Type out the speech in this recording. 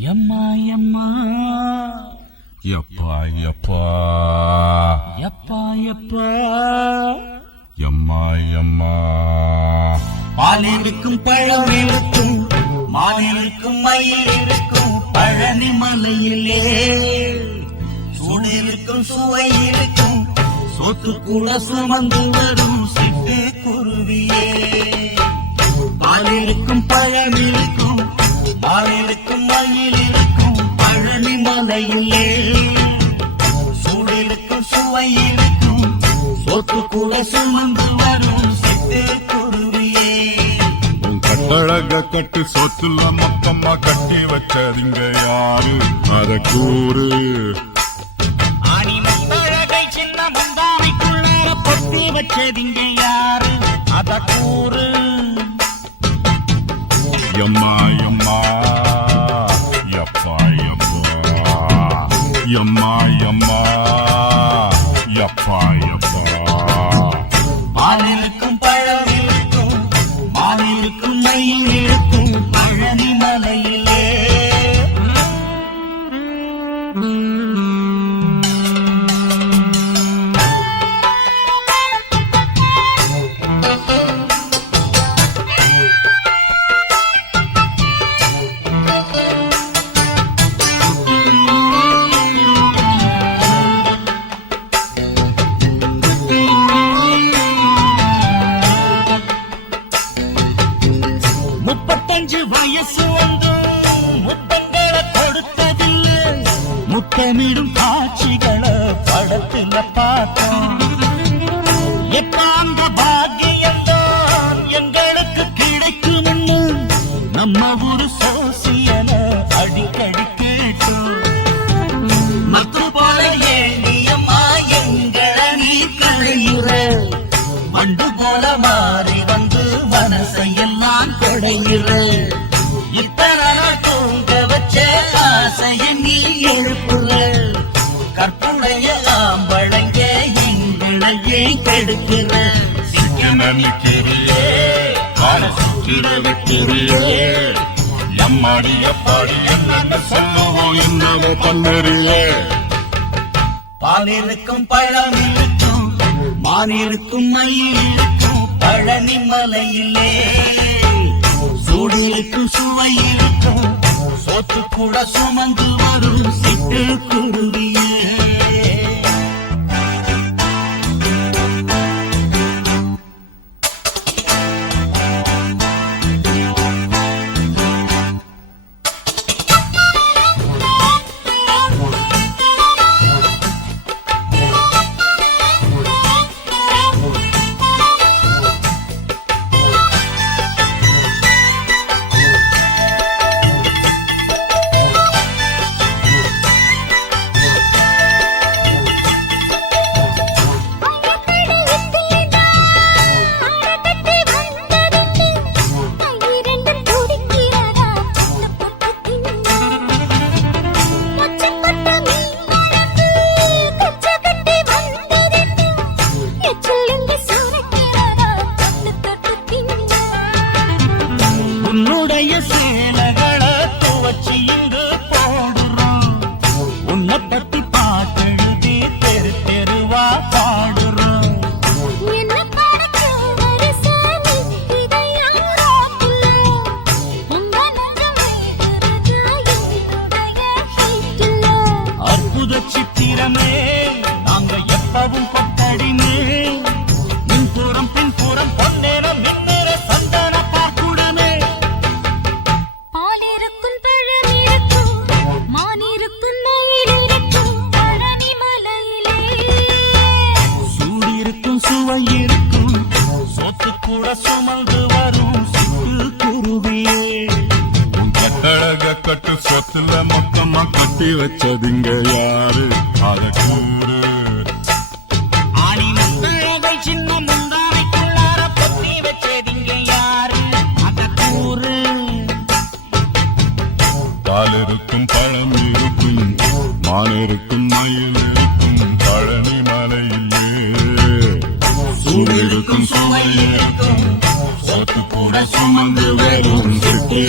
எம்மா எம்மா. எப்பா எப்பா. எப்பா எப்பா. எம்மா எம்மா. பால் இருக்கும் பழம் இருக்கும் மான் இருக்கும் மயில் இருக்கும் பழனி மலையிலே. சூடு இருக்கும் சுவை இருக்கும் சொத்து கூட சுமந்து வரும் சிட்டு குருவியே. பால் இருக்கும் கூட சுமந்து வரும் சிட்டு குருவியே. உன் கட்டழக கட்டு சொத்துல மொத்தமா கட்டி வச்சதிங்க யாரு? அத கூறு. முத்தழகை சின்ன முந்தானைக்குள்ளார பொத்தி வச்சதிங்க யாரு? அத கூறு. எம்மா எம்மா எப்பா எப்பா எம்மா எம்மா எப்பா எப்பா? முத்தமிடும் காட்சிகளை படத்துல பார்த்தோம். எப்பாங்க அந்த பாக்கியம் தான் எங்களுக்கு கிடைக்கும் நம்ம ஒரு சோசியல அடிக்கடி கேட்டோம். மத்து போல ஏனியம்மா எங்களை நீ களையுற. வண்டு போல மாறி வந்து மனசையெல்லாம் கொடையுற எங்களையே கெடுக்கிற வைக்கிறியே எம்மாடி எப்பாடி என்னென்ன சொல்லுவோம் என்னவோ பண்ணுறியே. பால் இருக்கும் பழம் இருக்கும் மான் இருக்கும் மயில் இருக்கும் பழனி மலையிலே. சூடு இருக்கும் சுவை இருக்கும் சோத்து கூட சுமந்து வரும் சிட்டு குருவியே உன்னுடைய சுமந்து வரும் குருவியே. கட்டழக கட்டு சொத்துல மொத்தமா கட்டி வச்சதிங்க யாரு? அத கூறு. ஆணி முத்தழகை சின்ன முந்தானைக்குள்ளார பொத்தி வச்சதிங்க யாரு? அத கூறு. பால் இருக்கும் பழம் இருக்கும் மான் இருக்கும் மயில் இருக்கும் பழனி மலையிலே. சூடு இருக்கும் சுவை இருக்கும். சொத்து கூட சுமந்து வரும் சிட்டு